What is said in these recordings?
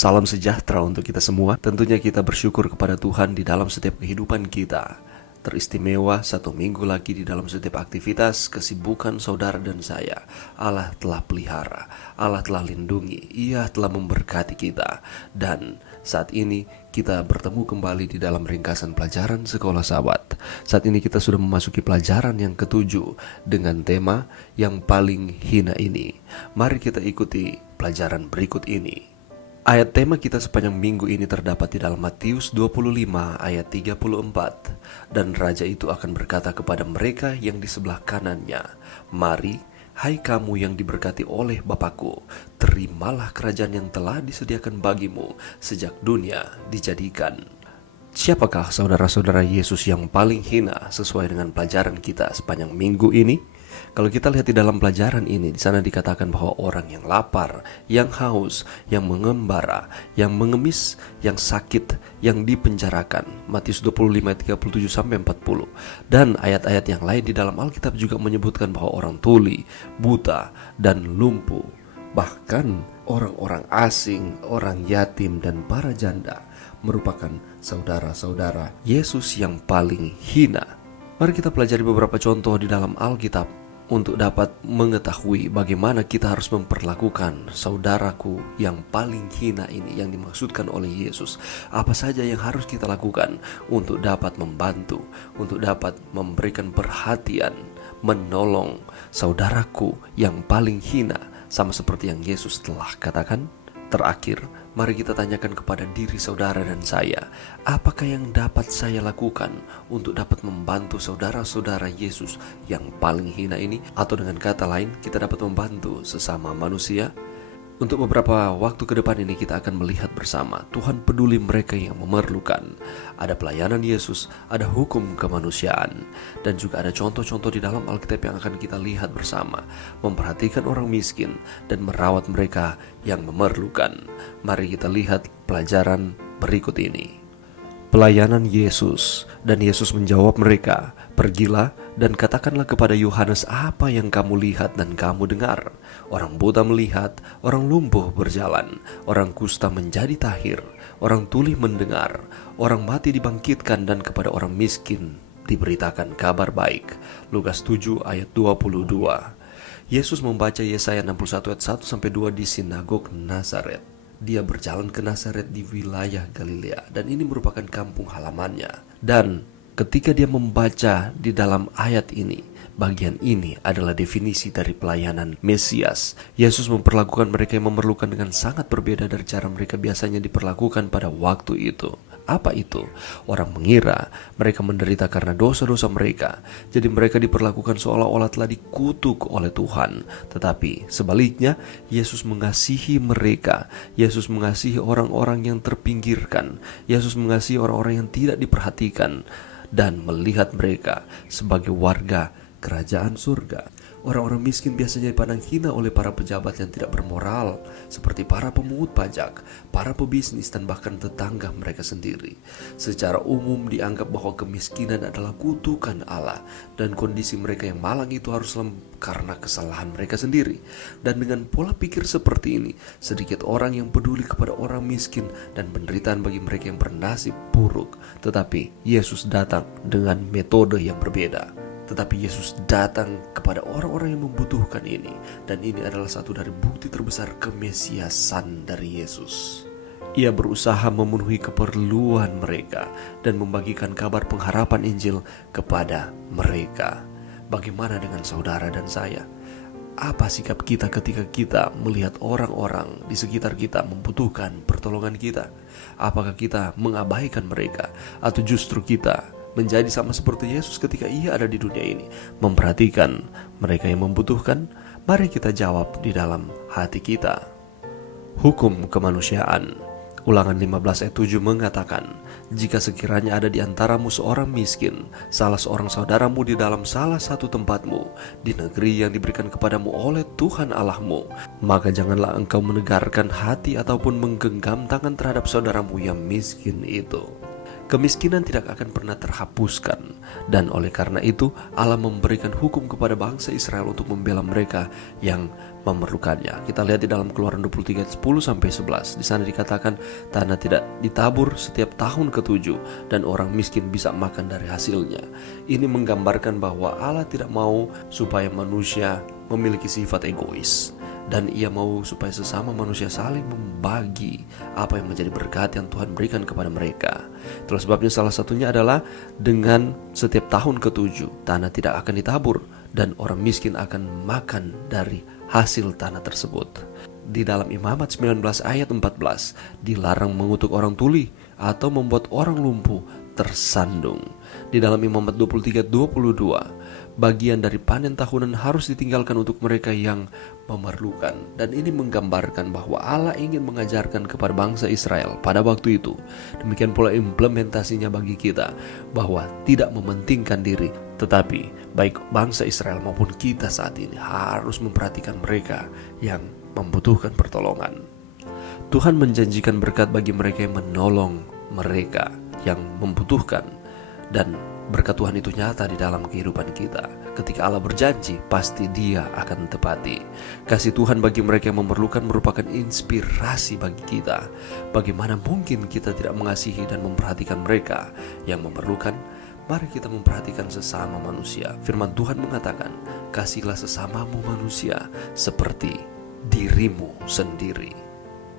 Salam sejahtera untuk kita semua. Tentunya kita bersyukur kepada Tuhan di dalam setiap kehidupan kita. Teristimewa satu minggu lagi di dalam setiap aktivitas, kesibukan saudara dan saya. Allah telah pelihara, Allah telah lindungi, Ia telah memberkati kita. Dan saat ini kita bertemu kembali di dalam ringkasan pelajaran Sekolah Sahabat. Saat ini kita sudah memasuki pelajaran yang ketujuh dengan tema yang paling hina ini. Mari kita ikuti pelajaran berikut ini. Ayat tema kita sepanjang minggu ini terdapat di dalam Matius 25 ayat 34. Dan raja itu akan berkata kepada mereka yang di sebelah kanannya, "Mari, hai kamu yang diberkati oleh Bapakku, terimalah kerajaan yang telah disediakan bagimu sejak dunia dijadikan." Siapakah saudara-saudara Yesus yang paling hina sesuai dengan pelajaran kita sepanjang minggu ini? Kalau kita lihat di dalam pelajaran ini, di sana dikatakan bahwa orang yang lapar, yang haus, yang mengembara, yang mengemis, yang sakit, yang dipenjarakan. Matius 25 ayat 37 sampai 40. Dan ayat-ayat yang lain di dalam Alkitab juga menyebutkan bahwa orang tuli, buta, dan lumpuh, bahkan orang-orang asing, orang yatim, dan para janda merupakan saudara-saudara Yesus yang paling hina. Mari kita pelajari beberapa contoh di dalam Alkitab untuk dapat mengetahui bagaimana kita harus memperlakukan saudaraku yang paling hina ini yang dimaksudkan oleh Yesus. Apa saja yang harus kita lakukan untuk dapat membantu, untuk dapat memberikan perhatian, menolong saudaraku yang paling hina, sama seperti yang Yesus telah katakan. Terakhir, mari kita tanyakan kepada diri saudara dan saya, apakah yang dapat saya lakukan untuk dapat membantu saudara-saudara Yesus yang paling hina ini? Atau dengan kata lain, kita dapat membantu sesama manusia? Untuk beberapa waktu ke depan ini kita akan melihat bersama Tuhan peduli mereka yang memerlukan. Ada pelayanan Yesus, ada hukum kemanusiaan, dan juga ada contoh-contoh di dalam Alkitab yang akan kita lihat bersama. Memperhatikan orang miskin dan merawat mereka yang memerlukan. Mari kita lihat pelajaran berikut ini. Pelayanan Yesus, dan Yesus menjawab mereka, "Pergilah dan katakanlah kepada Yohanes apa yang kamu lihat dan kamu dengar. Orang buta melihat, orang lumpuh berjalan, orang kusta menjadi tahir, orang tuli mendengar, orang mati dibangkitkan, dan kepada orang miskin diberitakan kabar baik." Lukas 7 ayat 22. Yesus membaca Yesaya 61 ayat 1-2 di sinagog Nazaret. Dia berjalan ke Nazaret di wilayah Galilea, dan ini merupakan kampung halamannya. Dan ketika dia membaca di dalam ayat ini, bagian ini adalah definisi dari pelayanan Mesias. Yesus memperlakukan mereka yang memerlukan dengan sangat berbeda dari cara mereka biasanya diperlakukan pada waktu itu. Apa itu? Orang mengira mereka menderita karena dosa-dosa mereka, jadi mereka diperlakukan seolah-olah telah dikutuk oleh Tuhan. Tetapi sebaliknya, Yesus mengasihi mereka. Yesus mengasihi orang-orang yang terpinggirkan. Yesus mengasihi orang-orang yang tidak diperhatikan dan melihat mereka sebagai warga kerajaan surga. Orang-orang miskin biasanya dipandang hina oleh para pejabat yang tidak bermoral, seperti para pemungut pajak, para pebisnis, dan bahkan tetangga mereka sendiri. Secara umum dianggap bahwa kemiskinan adalah kutukan Allah, dan kondisi mereka yang malang itu harus karena kesalahan mereka sendiri. Dan dengan pola pikir seperti ini, sedikit orang yang peduli kepada orang miskin dan penderitaan bagi mereka yang bernasib buruk. Tetapi Yesus datang dengan metode yang berbeda. Tetapi Yesus datang kepada orang-orang yang membutuhkan ini. Dan ini adalah satu dari bukti terbesar kemesiasan dari Yesus. Ia berusaha memenuhi keperluan mereka dan membagikan kabar pengharapan Injil kepada mereka. Bagaimana dengan saudara dan saya? Apa sikap kita ketika kita melihat orang-orang di sekitar kita membutuhkan pertolongan kita? Apakah kita mengabaikan mereka? Atau justru kita menjadi sama seperti Yesus ketika ia ada di dunia ini, memperhatikan mereka yang membutuhkan? Mari kita jawab di dalam hati kita. Hukum kemanusiaan. Ulangan 15 ayat 7 mengatakan, "Jika sekiranya ada di antaramu seorang miskin, salah seorang saudaramu di dalam salah satu tempatmu, di negeri yang diberikan kepadamu oleh Tuhan Allahmu, maka janganlah engkau menegarkan hati ataupun menggenggam tangan terhadap saudaramu yang miskin itu." Kemiskinan tidak akan pernah terhapuskan, dan oleh karena itu Allah memberikan hukum kepada bangsa Israel untuk membela mereka yang memerlukannya. Kita lihat di dalam Keluaran 23 ayat 10-11. Di sana dikatakan tanah tidak ditabur setiap tahun ke-7 dan orang miskin bisa makan dari hasilnya. Ini menggambarkan bahwa Allah tidak mau supaya manusia memiliki sifat egois, dan ia mau supaya sesama manusia saling membagi apa yang menjadi berkat yang Tuhan berikan kepada mereka. Itulah sebabnya salah satunya adalah dengan setiap tahun ke-7 tanah tidak akan ditabur dan orang miskin akan makan dari hasil tanah tersebut. Di dalam Imamat 19 ayat 14 dilarang mengutuk orang tuli atau membuat orang lumpuh tersandung. Di dalam Imamat 23:22 bagian dari panen tahunan harus ditinggalkan untuk mereka yang memerlukan. Dan ini menggambarkan bahwa Allah ingin mengajarkan kepada bangsa Israel pada waktu itu. Demikian pula implementasinya bagi kita, bahwa tidak mementingkan diri, tetapi baik bangsa Israel maupun kita saat ini harus memperhatikan mereka yang membutuhkan pertolongan. Tuhan menjanjikan berkat bagi mereka yang menolong mereka yang membutuhkan, dan berkat Tuhan itu nyata di dalam kehidupan kita. Ketika Allah berjanji, pasti Dia akan tepati. Kasih Tuhan bagi mereka yang memerlukan merupakan inspirasi bagi kita. Bagaimana mungkin kita tidak mengasihi dan memperhatikan mereka yang memerlukan? Mari kita memperhatikan sesama manusia. Firman Tuhan mengatakan, kasihlah sesamamu manusia seperti dirimu sendiri.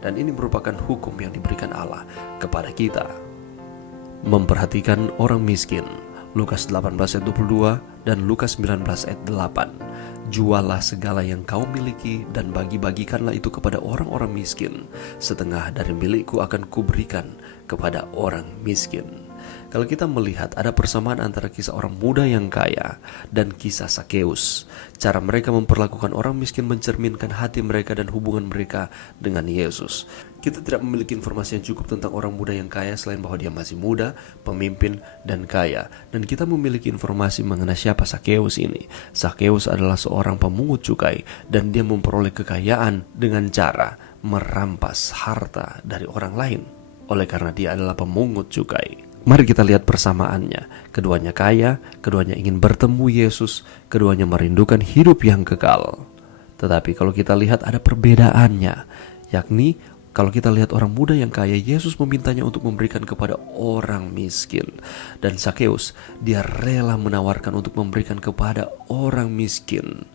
Dan ini merupakan hukum yang diberikan Allah kepada kita. Memperhatikan orang miskin. Lukas 18 ayat 22 dan Lukas 19 ayat 8. Jualah segala yang kau miliki dan bagi-bagikanlah itu kepada orang-orang miskin. Setengah dari milikku akan kuberikan kepada orang miskin. Kalau kita melihat ada persamaan antara kisah orang muda yang kaya dan kisah Sakeus. Cara mereka memperlakukan orang miskin mencerminkan hati mereka dan hubungan mereka dengan Yesus. Kita tidak memiliki informasi yang cukup tentang orang muda yang kaya selain bahwa dia masih muda, pemimpin, dan kaya. Dan kita memiliki informasi mengenai siapa Sakeus ini. Sakeus adalah seorang pemungut cukai dan dia memperoleh kekayaan dengan cara merampas harta dari orang lain. Oleh karena dia adalah pemungut cukai. Mari kita lihat persamaannya. Keduanya kaya, keduanya ingin bertemu Yesus, keduanya merindukan hidup yang kekal. Tetapi kalau kita lihat ada perbedaannya, yakni kalau kita lihat orang muda yang kaya, Yesus memintanya untuk memberikan kepada orang miskin. Dan Sakeus, dia rela menawarkan untuk memberikan kepada orang miskin.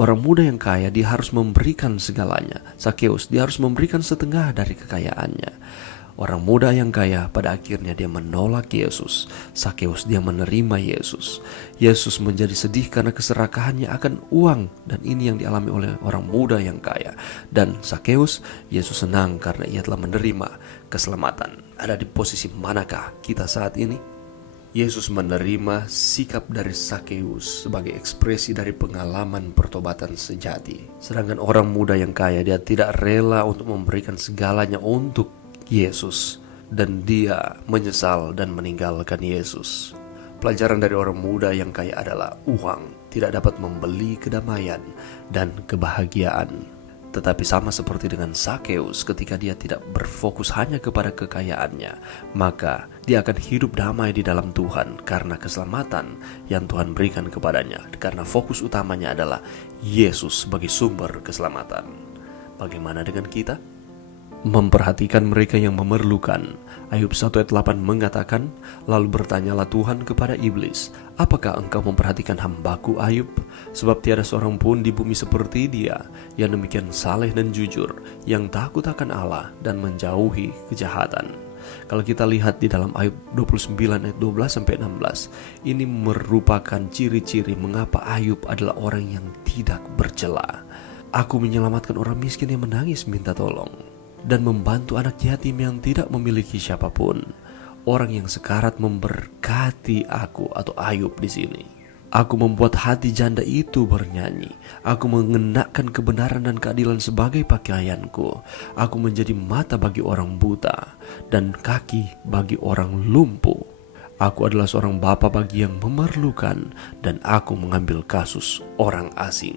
Orang muda yang kaya, dia harus memberikan segalanya. Sakeus, dia harus memberikan setengah dari kekayaannya. Orang muda yang kaya pada akhirnya dia menolak Yesus. Sakeus dia menerima Yesus. Yesus menjadi sedih karena keserakahannya akan uang, dan ini yang dialami oleh orang muda yang kaya. Dan Sakeus, Yesus senang karena ia telah menerima keselamatan. Ada di posisi manakah kita saat ini? Yesus menerima sikap dari Sakeus sebagai ekspresi dari pengalaman pertobatan sejati. Sedangkan orang muda yang kaya, dia tidak rela untuk memberikan segalanya untuk Yesus, dan dia menyesal dan meninggalkan Yesus. Pelajaran dari orang muda yang kaya adalah uang tidak dapat membeli kedamaian dan kebahagiaan. Tetapi sama seperti dengan Sakeus, ketika dia tidak berfokus hanya kepada kekayaannya, maka dia akan hidup damai di dalam Tuhan karena keselamatan yang Tuhan berikan kepadanya. Karena fokus utamanya adalah Yesus sebagai sumber keselamatan. Bagaimana dengan kita? Memperhatikan mereka yang memerlukan. Ayub 1 ayat 8 mengatakan, lalu bertanyalah Tuhan kepada iblis, apakah engkau memperhatikan hambaku Ayub? Sebab tiada seorang pun di bumi seperti dia, yang demikian saleh dan jujur, yang takut akan Allah dan menjauhi kejahatan. Kalau kita lihat di dalam Ayub 29 ayat 12-16, ini merupakan ciri-ciri mengapa Ayub adalah orang yang tidak bercela. Aku menyelamatkan orang miskin yang menangis minta tolong, dan membantu anak yatim yang tidak memiliki siapapun. Orang yang sekarat memberkati aku, atau Ayub di sini. Aku membuat hati janda itu bernyanyi. Aku mengenakan kebenaran dan keadilan sebagai pakaianku. Aku menjadi mata bagi orang buta dan kaki bagi orang lumpuh. Aku adalah seorang bapa bagi yang memerlukan, dan aku mengambil kasus orang asing.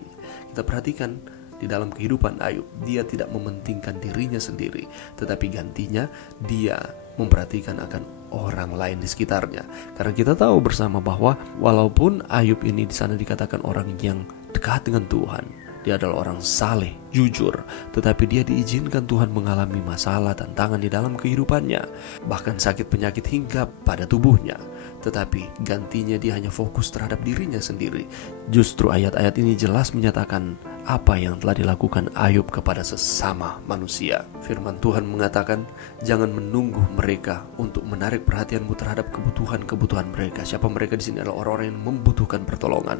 Kita perhatikan di dalam kehidupan Ayub, dia tidak mementingkan dirinya sendiri, tetapi gantinya dia memperhatikan akan orang lain di sekitarnya. Karena kita tahu bersama bahwa walaupun Ayub ini di sana dikatakan orang yang dekat dengan Tuhan, dia adalah orang saleh, jujur, tetapi dia diizinkan Tuhan mengalami masalah, tantangan di dalam kehidupannya, bahkan sakit penyakit hingga pada tubuhnya. Tetapi gantinya dia hanya fokus terhadap dirinya sendiri. Justru ayat-ayat ini jelas menyatakan apa yang telah dilakukan Ayub kepada sesama manusia. Firman Tuhan mengatakan, jangan menunggu mereka untuk menarik perhatianmu terhadap kebutuhan-kebutuhan mereka. Siapa mereka di sini adalah orang-orang yang membutuhkan pertolongan.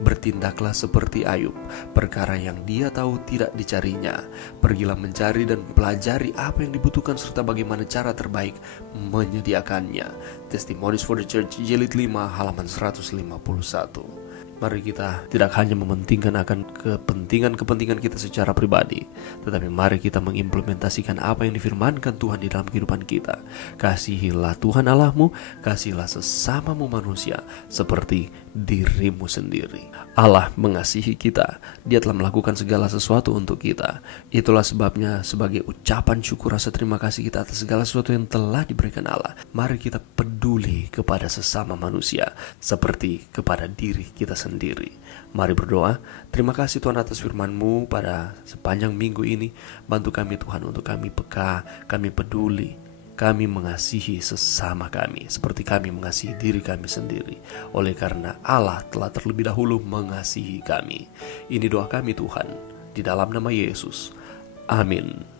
Bertindaklah seperti Ayub, perkara yang dia tahu tidak dicarinya. Pergilah mencari dan pelajari apa yang dibutuhkan serta bagaimana cara terbaik menyediakannya. Testimonies for the Church, Jilid 5, halaman 151. Mari kita tidak hanya mementingkan akan kepentingan kita secara pribadi, tetapi mari kita mengimplementasikan apa yang difirmankan Tuhan di dalam kehidupan kita. Kasihilah Tuhan Allahmu, kasihilah sesamamu manusia seperti dirimu sendiri. Allah mengasihi kita. Dia telah melakukan segala sesuatu untuk kita. Itulah sebabnya sebagai ucapan syukur rasa terima kasih kita atas segala sesuatu yang telah diberikan Allah, mari kita peduli kepada sesama manusia seperti kepada diri kita sendiri. Mari berdoa. Terima kasih Tuhan atas firman-Mu pada sepanjang minggu ini. Bantu kami Tuhan untuk kami peka, kami peduli, kami mengasihi sesama kami seperti kami mengasihi diri kami sendiri. Oleh karena Allah telah terlebih dahulu mengasihi kami. Ini doa kami Tuhan, di dalam nama Yesus. Amin.